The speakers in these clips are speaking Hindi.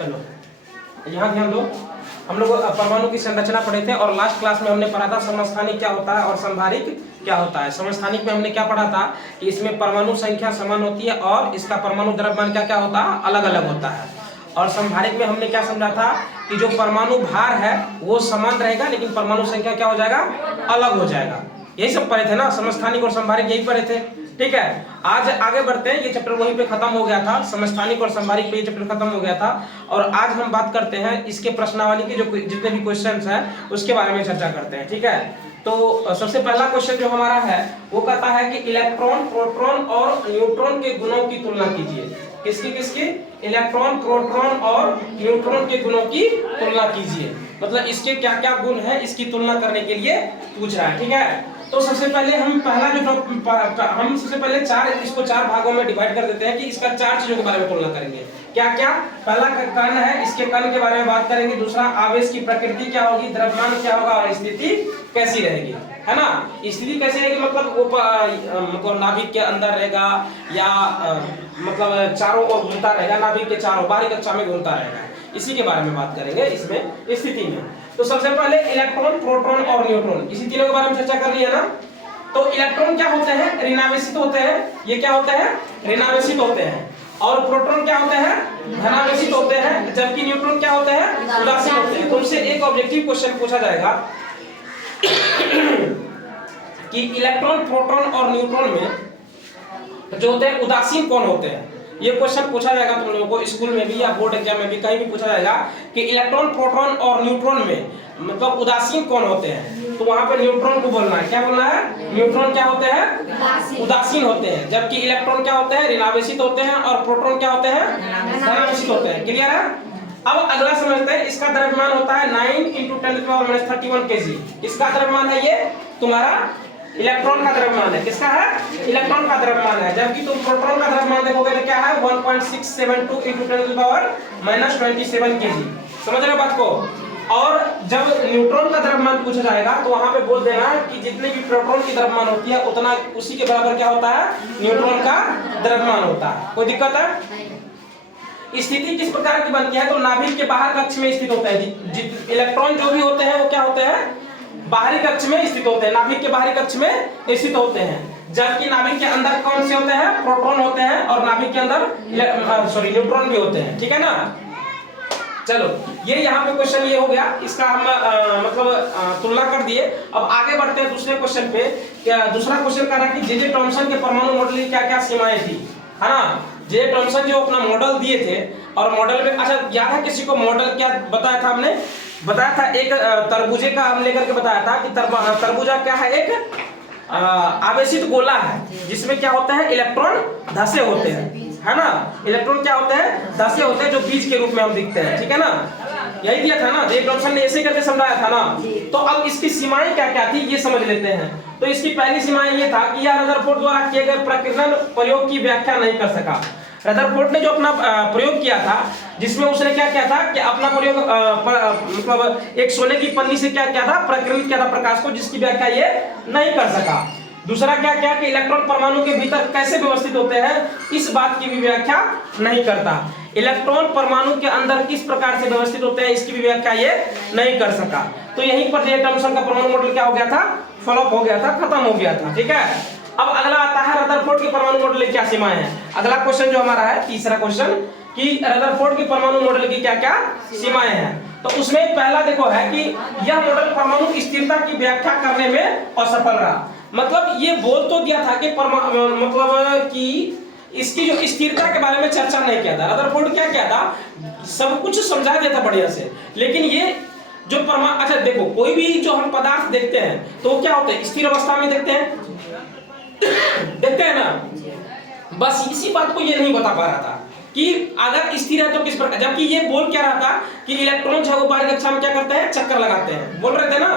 चलो यहाँ ध्यान दो। हम लोग परमाणु की संरचना पढ़े थे और लास्ट क्लास में हमने पढ़ा था समस्थानिक क्या होता है और संभारिक क्या होता है। समस्थानिक में हमने क्या पढ़ा था कि इसमें परमाणु संख्या समान होती है और इसका परमाणु द्रव्यमान क्या क्या होता है, अलग अलग होता है। और संभारिक में हमने क्या समझा था कि जो परमाणु भार है वो समान रहेगा लेकिन परमाणु संख्या क्या हो जाएगा, अलग हो जाएगा। यही सब पढ़े थे ना, समस्थानिक और संभारिक यही पढ़े थे। ठीक है, आज आगे बढ़ते हैं। ये चैप्टर वहीं पे खत्म हो गया था, समस्थानिक और संभारिक पे ये चैप्टर खत्म हो गया था। और आज हम बात करते हैं इसके प्रश्नावली के जो जितने भी क्वेश्चंस हैं उसके बारे में चर्चा करते हैं। ठीक है, तो सबसे पहला क्वेश्चन जो हमारा है वो कहता है कि इलेक्ट्रॉन, प्रोटॉन और न्यूट्रॉन के गुणों की तुलना कीजिए। किसकी किसकी? इलेक्ट्रॉन, प्रोटॉन और न्यूट्रॉन के गुणों की तुलना कीजिए। मतलब इसके क्या क्या गुण है इसकी तुलना करने के लिए पूछ रहा है। ठीक है, तो सबसे पहले हम इसको चार भागों में डिवाइड कर देते हैं कि इसका चार चीजों के बारे में तुलना करेंगे। क्या क्या? पहला कण है, इसके कण के बारे में बात करेंगे। दूसरा, आवेश की प्रकृति क्या होगी, द्रव्यमान क्या होगा और स्थिति कैसी रहेगी, है ना। स्थिति कैसी रहेगी मतलब वो मतलब नाभिक के अंदर रहेगा या मतलब चारों ओर घूमता रहेगा, नाभिक के चारों बाहरी कक्षा में घूमता रहेगा, इसी के बारे में बात करेंगे इसमें स्थिति में। तो सबसे पहले इलेक्ट्रॉन, प्रोटॉन और न्यूट्रॉन, इसी तीनों के बारे में चर्चा कर ली है ना। तो इलेक्ट्रॉन क्या होते हैं, ऋणावेशित होते हैं। ये क्या होते हैं, ऋणावेशित होते हैं। और प्रोटॉन क्या होते हैं, धनावेशित होते हैं। जबकि न्यूट्रॉन क्या होते हैं, उदासीन होते हैं। तो उनसे एक ऑब्जेक्टिव क्वेश्चन पूछा जाएगा कि इलेक्ट्रॉन, प्रोटॉन और न्यूट्रॉन में जो होते हैं उदासीन कौन होते हैं। ये क्वेश्चन पूछा जाएगा तुम लोगों को स्कूल में भी या बोर्ड एग्जाम में भी, कहीं भी पूछा जाएगा कि इलेक्ट्रॉन, प्रोटॉन और न्यूट्रॉन में मतलब उदासीन कौन होते हैं। तो वहां पे न्यूट्रॉन को बोलना है। क्या बोलना है? न्यूट्रॉन क्या होते हैं, उदासीन होते हैं। जबकि इलेक्ट्रॉन क्या होते हैं, ऋणावेशित होते हैं। और प्रोटॉन क्या होते हैं, धनावेशित होते हैं। क्लियर है। अब अगला समझते हैं, इसका द्रव्यमान होता है 9 × 10⁻31 kg। किसका द्रव्यमान है ये? तुम्हारा इलेक्ट्रॉन का द्रव्यमान है। किसका है? इलेक्ट्रॉन का द्रव्यमान है। जबकि तुम प्रोटॉन का द्रव्यमान देखोगे तो क्या है, 1.672 × 10⁻27 kg। समझ रहे हो बात को। और जब न्यूट्रॉन का द्रव्यमान पूछा जाएगा तो वहां पे बोल देना कि जितने भी प्रोटॉन की द्रव्यमान होती है उतना उसी के बराबर क्या होता है, न्यूट्रॉन का द्रव्यमान होता है। कोई दिक्कत है? स्थिति किस प्रकार की बनती है, तो नाभिक के बाहर कक्ष में स्थित होता है। इलेक्ट्रॉन जो भी होते हैं वो क्या होते हैं, बाहरी कक्ष में स्थित होते हैं, नाभिक के बाहरी कक्ष में स्थित होते हैं। जबकि नाभिक के अंदर कौन से होते हैं, प्रोटॉन होते हैं। और नाभिक के अंदर न्यूट्रॉन भी होते हैं। ठीक है ना। चलो ये यहाँ पे क्वेश्चन ये हो गया, इसका हम तुलना कर दिए। अब आगे बढ़ते हैं दूसरे क्वेश्चन पे। क्या दूसरा क्वेश्चन कह रहा है कि जे थॉमसन के परमाणु मॉडल की क्या क्या सीमाएं थी, है ना। जे थॉमसन जो अपना मॉडल दिए थे और मॉडल में, अच्छा याद है किसी को मॉडल क्या बताया था हमने? बताया था एक तरबूजे का हम लेकर के बताया था कि तरबूजा क्या है, एक आवेशित गोला है जिसमें क्या होता है, इलेक्ट्रॉन धसे होते हैं, है ना। इलेक्ट्रॉन क्या होते हैं, धसे होते हैं जो बीज के रूप में हम दिखते हैं। ठीक है ना, यही दिया था ना, जे थॉमसन ने ऐसे करके समझाया था ना। तो अब इसकी सीमाएं क्या क्या थी ये समझ लेते हैं। तो इसकी पहली सीमाएं ये था कि यह रदरफोर्ड द्वारा किए गए प्रकीर्णन प्रयोग की व्याख्या नहीं कर सका। रदरफोर्ड ने जो अपना प्रयोग किया था जिसमें उसने क्या किया था कि अपना प्रयोग मतलब एक सोने की पन्नी से क्या किया था, प्रकीर्णित किया था प्रकाश को, जिसकी व्याख्या ये नहीं कर सका। दूसरा क्या किया कि इलेक्ट्रॉन परमाणु के भीतर कैसे व्यवस्थित होते हैं इस बात की भी व्याख्या नहीं करता। इलेक्ट्रॉन परमाणु के अंदर किस प्रकार से व्यवस्थित होते हैं इसकी भी व्याख्या ये नहीं कर सका। तो यहीं पर जे थॉमसन का परमाणु मॉडल क्या हो गया था, फ्लॉप हो गया था, खत्म हो गया था। ठीक है। अब अगला आता है रदरफोर्ड के परमाणु मॉडल की क्या सीमाएं हैं। अगला क्वेश्चन जो हमारा है तीसरा क्वेश्चन कि रदरफोर्ड के परमाणु मॉडल की क्या क्या सीमाएं हैं। तो उसमें पहला देखो है कि यह मॉडल परमाणु स्थिरता की व्याख्या करने में असफल रहा। मतलब ये बोल तो दिया था कि मतलब कि इसकी जो स्थिरता के बारे में चर्चा नहीं किया था। रदरफोर्ड क्या किया था, सब कुछ समझा दिया था बढ़िया से, लेकिन ये जो परमाणु, अच्छा देखो कोई भी जो हम पदार्थ देखते हैं तो क्या होते हैं, स्थिर अवस्था में देखते हैं ना। बस इसी बात को ये नहीं बता पा रहा था कि अगर स्थिर है तो किस प्रकार, जबकि ये बोल क्या रहा था कि इलेक्ट्रॉन जो है वो बाहरी कक्षा में क्या करते हैं, चक्कर लगाते हैं, बोल रहे थे ना।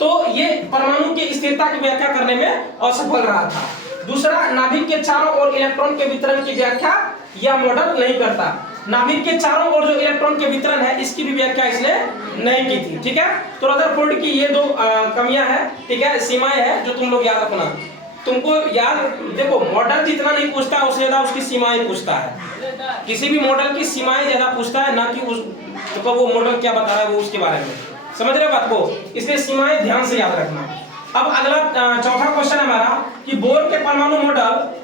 तो ये परमाणु की स्थिरता की व्याख्या करने में असफल रहा था। दूसरा, नाभिक के चारों ओर इलेक्ट्रॉन के वितरण की व्याख्या यह मॉडल नहीं करता। नाभिक के चारों ओर जो इलेक्ट्रॉन के वितरण है इसकी भी व्याख्या इसने नहीं की थी। ठीक है। तो रदरफोर्ड की ये दो कमियां हैं, ठीक है, सीमाएं हैं जो तुम लोग याद रखना। तुमको याद देखो, मॉडल जितना नहीं पूछता है उससे ज्यादा उसकी सीमाएं पूछता है। किसी भी मॉडल की सीमाएं ज्यादा पूछता है, ना कि उस तो वो मॉडल क्या बता रहा है वो उसके बारे में। समझ रहे बात को? इसलिए सीमाएं ध्यान से याद रखना। अब अगला चौथा क्वेश्चन हमारा कि बोर के परमाणु मॉडल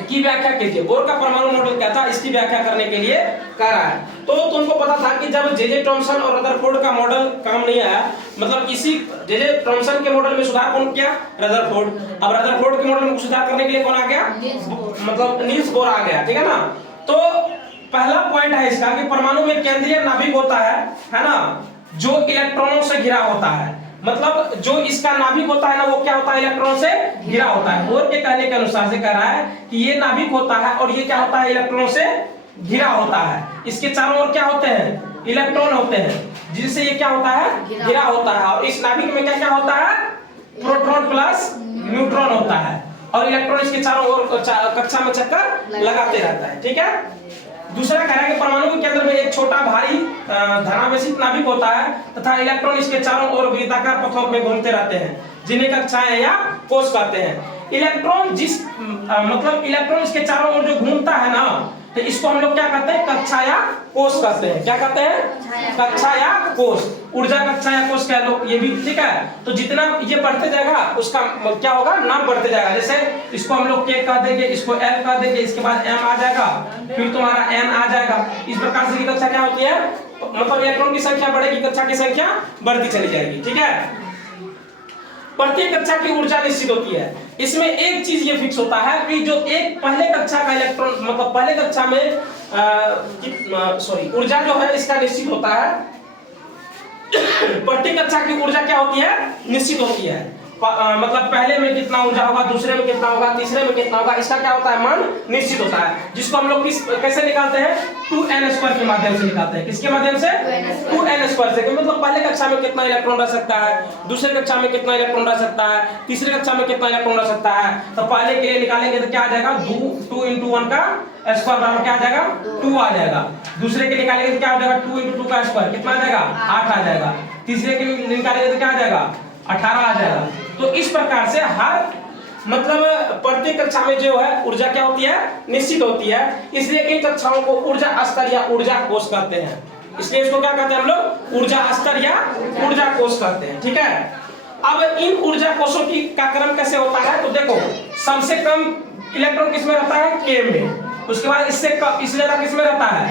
की व्याख्या कीजिए। बोर का परमाणु मॉडल क्या था, इसकी व्याख्या करने के लिए कह रहा है। तो तुमको पता था कि जब जे थॉमसन और रदरफोर्ड का मॉडल काम नहीं आया, मतलब इसी जे थॉमसन के मॉडल में सुधार कौन किया? रदरफोर्ड। अब रदरफोर्ड के मॉडल में सुधार करने के लिए कौन आ गया? मतलब नील्स बोर आ गया, ठीक है ना। तो पहला पॉइंट है इसका कि परमाणु में केंद्रीय नाभिक होता है ना, जो इलेक्ट्रॉनों से घिरा होता है। मतलब जो इसका नाभिक होता है ना, वो क्या होता है? इलेक्ट्रॉन से घिरा होता है। बोर के कहने के अनुसार से कह रहा है कि ये नाभिक होता है और ये क्या होता है? इलेक्ट्रॉन से घिरा होता है। इसके चारों ओर क्या होते हैं? इलेक्ट्रॉन होते हैं, जिनसे ये क्या होता है? घिरा होता है। और इस नाभिक में क्या क्या होता है? प्रोटॉन प्लस न्यूट्रॉन होता है, और इलेक्ट्रॉन इसके चारों ओर कक्षा में चक्कर लगाते रहता है, ठीक है। दूसरा कह रहा है कि परमाणु के केंद्र में एक छोटा भारी धनावेशित नाभिक होता है तथा इलेक्ट्रॉन इसके चारों ओर वृत्ताकार पथों में घूमते रहते हैं, जिन्हें कक्षाएं या कोष कहते हैं। इलेक्ट्रॉन मतलब इलेक्ट्रॉन इसके चारों ओर जो घूमता है ना, तो इसको हम लोग क्या कहते हैं? कक्षा या कोष कहते हैं। क्या कहते हैं? कक्षा या कोष। ऊर्जा कक्षा या कोष कह लो, ये भी ठीक है। तो जितना ये बढ़ते जाएगा उसका क्या होगा? नाम बढ़ते जाएगा। जैसे इसको हम लोग के कह देंगे, इसको एल कह देंगे, इसके बाद एम आ जाएगा, फिर तुम्हारा एन आ जाएगा। इस प्रकार से कक्षा क्या होती है? मतलब इलेक्ट्रॉन की संख्या बढ़ेगी, कक्षा की संख्या बढ़ती चली जाएगी, ठीक है। प्रत्येक कक्षा की ऊर्जा निश्चित होती है। इसमें एक चीज ये फिक्स होता है कि जो एक पहले कक्षा का इलेक्ट्रॉन, मतलब पहले कक्षा में ऊर्जा जो है इसका निश्चित होता है। प्रत्येक कक्षा की ऊर्जा क्या होती है? निश्चित होती है। मतलब पहले में कितना ऊर्जा होगा, दूसरे में कितना होगा, तीसरे में कितना होगा, इसका क्या होता है? मान निश्चित होता है, जिसको हम लोग कैसे निकालते हैं? 2n² के माध्यम से निकालते हैं। किसके माध्यम से? 2n² से। मतलब पहले कक्षा में कितना इलेक्ट्रॉन रह सकता है, दूसरे कक्षा में कितना इलेक्ट्रॉन रह सकता है, तीसरे कक्षा में कितना इलेक्ट्रॉन रह सकता है। तो पहले के लिए निकालेंगे तो क्या आ जाएगा? 2 × 1 का स्क्वायर बराबर क्या आ जाएगा? 2 आ जाएगा। दूसरे के निकालेंगे तो क्या हो जाएगा? 2 × 2 का स्क्वायर कितना आ जाएगा? 8 आ जाएगा। तीसरे के निकालेंगे तो क्या आ जाएगा? 18 आ जाएगा। तो इस प्रकार से हर मतलब प्रत्येक कक्षा में जो है ऊर्जा क्या होती है? निश्चित होती है। इसलिए इन कक्षाओं को ऊर्जा स्तर या ऊर्जा कोष कहते हैं। इसलिए इसको क्या कहते हैं हम लोग? ऊर्जा स्तर या ऊर्जा कोष कहते हैं, ठीक है। अब इन ऊर्जा कोषों की का क्रम कैसे होता है? तो देखो, सबसे कम इलेक्ट्रॉन किसमें रहता है? K में। उसके बाद इससे ज्यादा किसमें रहता है?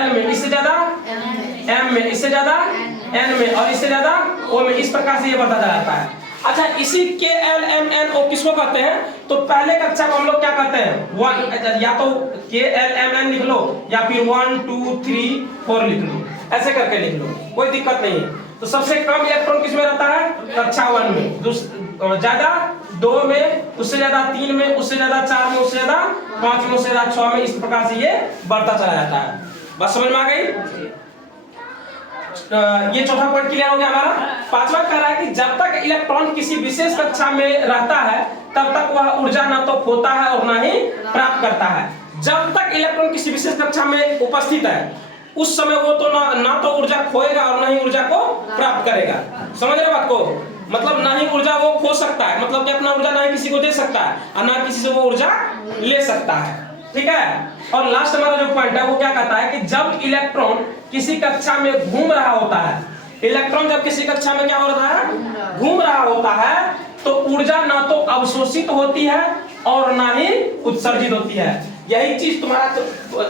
L में। इससे ज्यादा M में। इससे ज्यादा N में, और इससे ज्यादा O में। इस प्रकार से ये बढ़ता जाता है। अच्छा, इसी K L M N O किसको कहते हैं? तो पहले कक्षा को हम लोग क्या कहते हैं? 1, या तो K L M N लिख लो या फिर 1 2 3 4 लिख लो, ऐसे करके लिख लो, कोई दिक्कत नहीं है। तो सबसे कम इलेक्ट्रॉन किसमें रहता है? कक्षा 1 में। ज्यादा 2 में, उससे ज्यादा 3 में, उससे ज्यादा 4 में, उससे ज्यादा 5 में, उससे ज्यादा 6 में। इस प्रकार से ये बढ़ता चला जाता है। बस समझ में आ गई? ये चौथा पॉइंट क्लियर हो गया हमारा। पांचवा कह रहा है कि जब तक इलेक्ट्रॉन किसी विशेष कक्षा में रहता है तब तक वह ऊर्जा ना तो खोता है और ना ही प्राप्त करता है। जब तक इलेक्ट्रॉन किसी विशेष कक्षा में उपस्थित है उस समय वो तो ना तो ऊर्जा खोएगा और ना ही ऊर्जा को प्राप्त करेगा। समझ रहे बात को? मतलब ना ही ऊर्जा वो खो सकता है, मतलब कि अपना ऊर्जा ना ही किसी को दे सकता है और ना किसी से वो ऊर्जा ले सकता है, ठीक है। और लास्ट हमारा जो पॉइंट है वो क्या कहता है कि जब इलेक्ट्रॉन किसी कक्षा में घूम रहा होता है, इलेक्ट्रॉन जब किसी कक्षा में क्या हो रहा है? घूम रहा होता है, तो ऊर्जा ना तो अवशोषित होती है और ना ही उत्सर्जित होती है। यही चीज तुम्हारा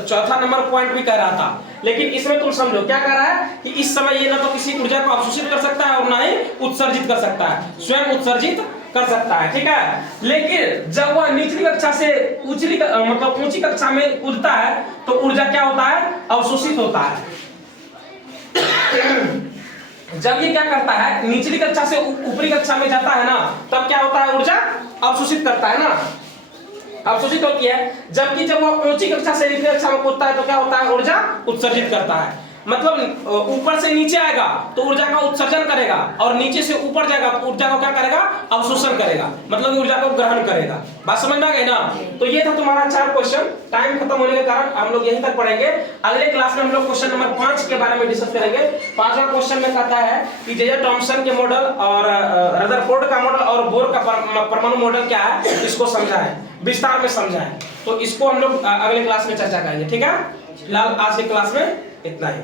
चौथा नंबर पॉइंट भी कह रहा था, लेकिन इसमें तुम समझो क्या कह रहा है कि इस समय ये ना तो किसी ऊर्जा को अवशोषित कर सकता है और ना ही उत्सर्जित कर सकता है, स्वयं उत्सर्जित कर सकता है, ठीक है। लेकिन जब वह निचली कक्षा से ऊंची कक्षा में कूदता है तो ऊर्जा क्या होता है? अवशोषित होता है। जब ये क्या करता है, निचली कक्षा से ऊपरी कक्षा में जाता है ना, तब क्या होता है? ऊर्जा अवशोषित करता है ना, अवशोषित होती है। जबकि जब वो ऊंची कक्षा से निचली कक्षा में कूदता है तो क्या होता है? ऊर्जा उत्सर्जित करता है। मतलब ऊपर से नीचे आएगा तो ऊर्जा का उत्सर्जन करेगा, और नीचे से ऊपर जाएगा तो ऊर्जा को क्या करेगा, अवशोषण करेगा, मतलब ऊर्जा को ग्रहण करेगा। बात समझ में आ गई ना? तो ये था तुम्हारा 4 क्वेश्चन। टाइम खत्म होने के कारण हम लोग यहीं तक पढ़ेंगे। अगले क्लास में हम लोग क्वेश्चन नंबर 5 के बारे में डिस्कस करेंगे। 5वां क्वेश्चन में कहता है कि जे थॉमसन के मॉडल और रदरफोर्ड का मॉडल और बोर का परमाणु मॉडल क्या है, इसको समझाएं, विस्तार में समझाएं। तो इसको हम लोग अगले क्लास में चर्चा करेंगे, ठीक है? फिलहाल आज के क्लास में इतना ही।